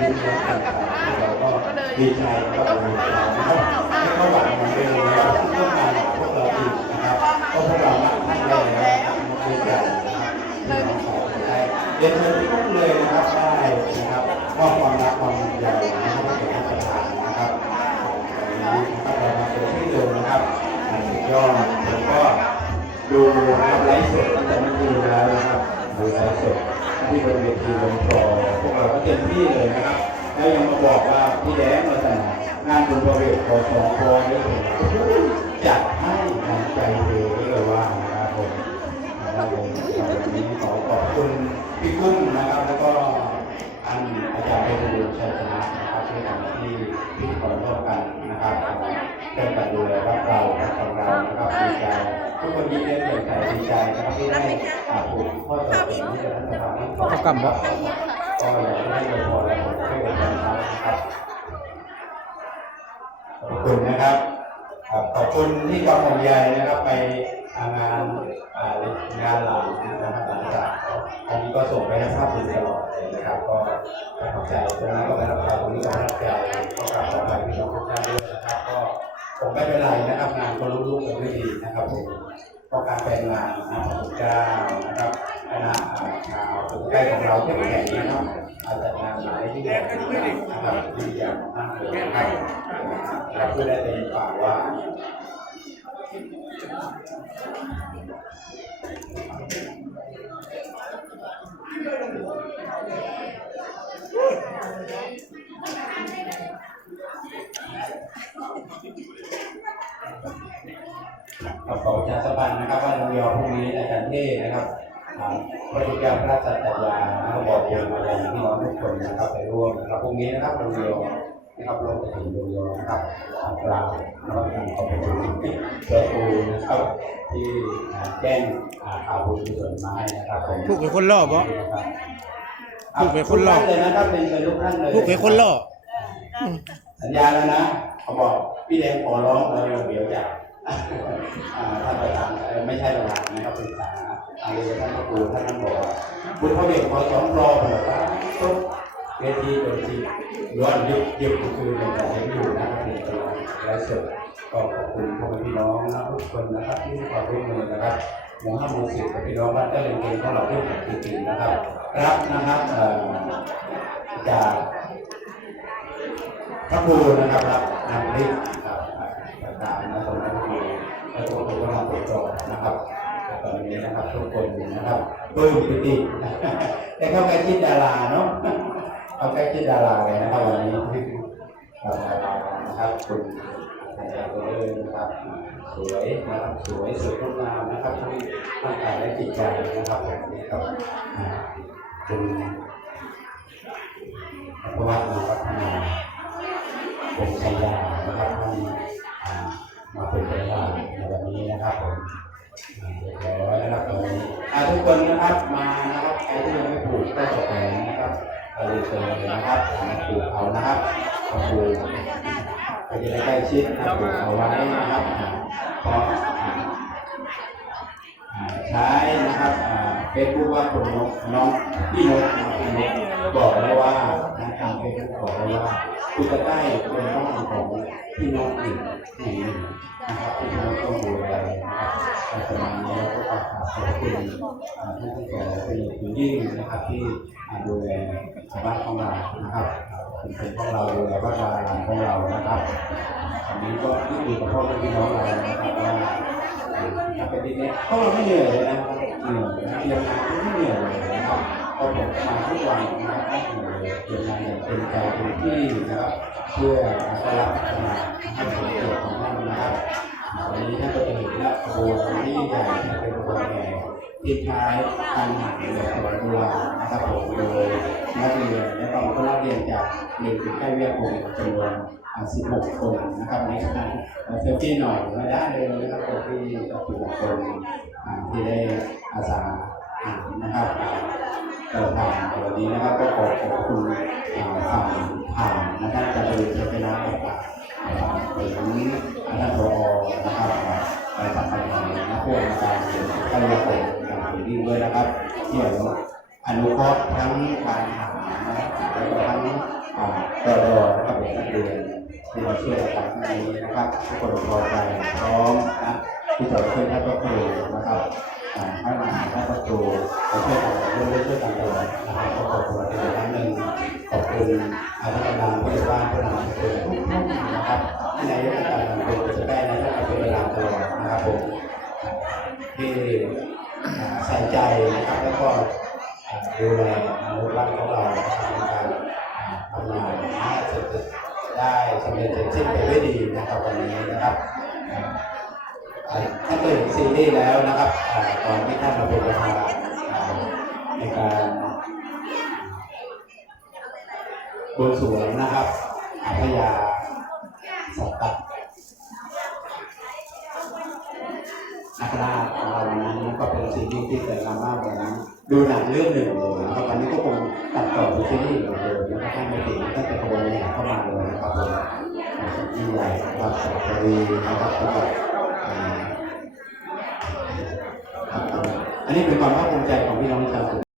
นี้นะครับเราก็ดีใจกับเรานะครับที่เขาหวังเหมือนเดิมนะครับที่อการพวกเราอีกนะครับเพราะพวกเรารักท่านเลยนะครับด้วยกันนะครับเรียนเชิญทุกคนเลยนะครับได้นะครับมอบความรักความใหญ่นะครับให้กับท่านประธานนะครับวันนี้นะครับเรามาเป็นที่เดิมนะครับสุดยอดผมก็ดูนะครับไลฟ์สดตั้งแต่เมื่อคืนแล้วนะครับดูไลฟ์สด ที่บริเวณทีลงคอพวกเราก็เต็มที่เลยนะครับ แล้วยังมาบอกว่าพี่แดงมาแต่งานบุญประเวทพอสองพอเนี่ยผมจัดให้ทางใจเลยเลยว่านะครับผมนะครับผมวันนี้ขอขอบคุณพี่กุ้งนะครับแล้วก็ จารย์ไปดูชัยชนะนะครับที่ทำที่ที่ขอร่วมกันนะครับเพื่อการดูแลรับเราและของเรานะครับดีใจทุกคนยิ้มเย้มแจ่มใสดีใจนะครับที่ได้อาผูกข้อต่อไปที่จะทำให้เราเอากลับก็อยากให้เราพอแล้วผมช่วยกันนะครับขอบคุณนะครับขอบคุณที่กองของใหญ่นะครับไปงานงานหลังนะครับหลังจาก อันนี้ก็ส่งไปให้ภาพดูตลอดเลยนะครับ ก็ประทับใจตรงนั้นก็ประทับใจตรงนี้ก็ประทับใจก็กราบขอไปพี่น้องทุกท่านด้วยนะครับ ก็ผมไม่เป็นไรนะครับงานก็รู้ๆกันด้วยดีนะครับผมเพราะการเป็นงานนะพระคุณเจ้านะครับคณะอ่าวสุใกล้ของเราเข้มแข็งนะครับอาจจะงานหลายที่ใหญ่นะครับที่ใหญ่มากเลยนะครับเราพูดได้เต็มปากว่า ขอขอประชาสัมพันนะครับว่าโรงเรียนพรุ่งนี้อาจารย์เท่นะครับพระพุทธเจ้าพระสัตยานะครับบอกบุญมาอย่างพี่น้องทุกคนนะครับไปร่วมนะครับพรุ่งนี้นะครับโรงเรียนนะครับลงไปถึงโรงเรียนนะครับกราบนะครับขอบคุณเจ้าครูนะครับ ที่อ่าแจ้งอ่าข่าวบุญกุศลมาให้นะครับผมลูกเป็นคนล่อบ่นะครับลูกเป็นคนหล่อทุกท่านเลยนะครับเป็นเป็นทุกท่านเลยลูกเป็นคนล่อสัญญาแล้วนะเขาบอกพี่แดงขอร้องเราเดี๋ยวจะอ่าท่านประธานเอ่อไม่ใช่ประธานนะครับปรึกษาอาเรียนท่านพระครูท่านนั่งบอกว่าบุญพระเดชขอสองรอแบบว่าทุก เวทีเวทีย้อนยุบยุบคือในแต่ยังอยู่นะครับในตลอดและสดก็ขอบคุณพ่อแม่พี่น้องนะทุกคนนะครับที่ให้ความร่วมมือนะครับหมู่ห้าหมู่สิบพี่น้องวัดก็เป็นเกณฑ์ของเราด้วยจริงๆนะครับรับนะครับจากพระครูนะครับรับนำฤทธิ์นะครับต่างๆนะสมเด็จพระครูและทุกคนก็มาตรวจสอบนะครับตอนนี้นะครับทุกคนนะครับปลื้มปิติได้เข้าใกล้ชิดดาราเนาะ เข้าใกล้ชิดดาราเลยนะครับวันนี้ที่ดารานะครับคุณอาจารย์ตัวเองนะครับสวยนะครับสวยสวยงดงามนะครับทั้งร่างกายและจิตใจนะครับผมนี่ครับอ่าคุณพระวัฒนวัฒนาเป็นชัยานะครับท่านมาเป็นประธานในวันนี้นะครับผมเรียบร้อยนะครับตอนนี้ทุกคนนะครับมานะครับใครที่ยังไม่ปลูกก็จะแปลง ครับก็เชิญเลยนะครับมาปลูกเอานะครับมาปลูกก็จะได้ใกล้ชิดนะปลูกเอาไว้นะครับเพราะอ่าอ่าใช้นะครับเฟซบุ๊กว่าคุณนกน้องพี่นกนะครับพี่นกบอกแล้วว่าทางเฟซบุ๊กบอกแล้วว่าคุณจะได้เป็นบ้านของพี่น้องอีกแห่งหนึ่งนะครับที่เราต้องดูแลนะครับ ในสมัยนี้เราก็ขอขอบคุณท่านที่แก่เป็นอย่างยิ่งนะครับที่ดูแลชาวบ้านของเรานะครับเป็นเป็นของเราดูแลบ้านเราของเรานะครับอันนี้ก็ที่ดูกับพ่อแม่พี่น้องเรานะครับว่าถ้าเป็นที่นี้พวกเราไม่เหนื่อยเลยนะเหนื่อยนะเรียนงานไม่เหนื่อยเลยนะครับก็ผมมาทุกวันนะครับไม่เหนื่อยเลยเรียนงานอย่างเต็มใจเต็มที่นะครับเพื่อได้รับพัฒนาให้ผลประโยชน์ของท่านนะครับ วันนี้ท่านก็จะเห็นและขบวนที่ใหญ่เป็นขบวนแห่ที่ท้ายการหาเรือสวรรค์โบราณนะครับผมโดยนักเรียนและกองคณะเรียนจากหนึ่งถึงใกล้เวียดผมจำนวน16 คนนะครับในขณะอ่าเซลฟี่หน่อยมาได้เลยนะครับเซลฟี่กับ16คนอ่าที่ได้อาสาอ่านนะครับอ่าเราทำในวันนี้นะครับก็ขอขอบคุณอ่าฝั่งผ่านนะครับจะเป็นเจ้าคณะต่างๆนะครับถึงท่านผอนะครับไป ทำการงานนะพวกการเรียนการเรียนอย่างดีด้วยนะครับเที่ยวอนุเคราะห์ทั้งการทหารนะครับแล้วก็ทั้งอ่าตอรอนะครับเด็กนักเรียนที่มาช่วยกันในนี้นะครับทุกคนพอใจพร้อมนะที่จะช่วยท่านพระครูนะครับอ่าท่านมหาท่านพระครูไปช่วยกันร่วมด้วยช่วยกันตลอดนะครับขอบคุณอีกครั้งหนึ่งขอบคุณอาจารย์กำลังผู้ใหญ่บ้านผู้นำทุกท่านนะครับที่นายกการนำเป็นจะได้ในท่านเป็นเวลาตลอดนะครับผม ที่ใส่ใจนะครับแล้วก็ดูแลอนุรักษ์ของเราในการทำงานให้เสร็จได้สำเร็จเสร็จสิ้นไปด้วยดีนะครับวันนี้นะครับอ่าเคยเห็นซีรีส์แล้วนะครับอ่าตอนที่ท่านมาเป็นประธานในการบนสวงนะครับพยาสัตตะ นักล่าของเราวันนั้นก็เป็นสิ่งที่ที่สวยงามมากวันนั้น ดูหนังเรื่องหนึ่งเลยนะครับวันนี้ก็คงตัดต่อไปที่นี่เหมือนเดิมนะครับท่านไม่ติดตั้งแต่ขบวนแห่เข้ามาเลยนะครับผมยิ่งใหญ่ครับสวัสดีนะครับแล้วก็อ่าครับอันนี้เป็นความภาคภูมิใจของพี่น้อง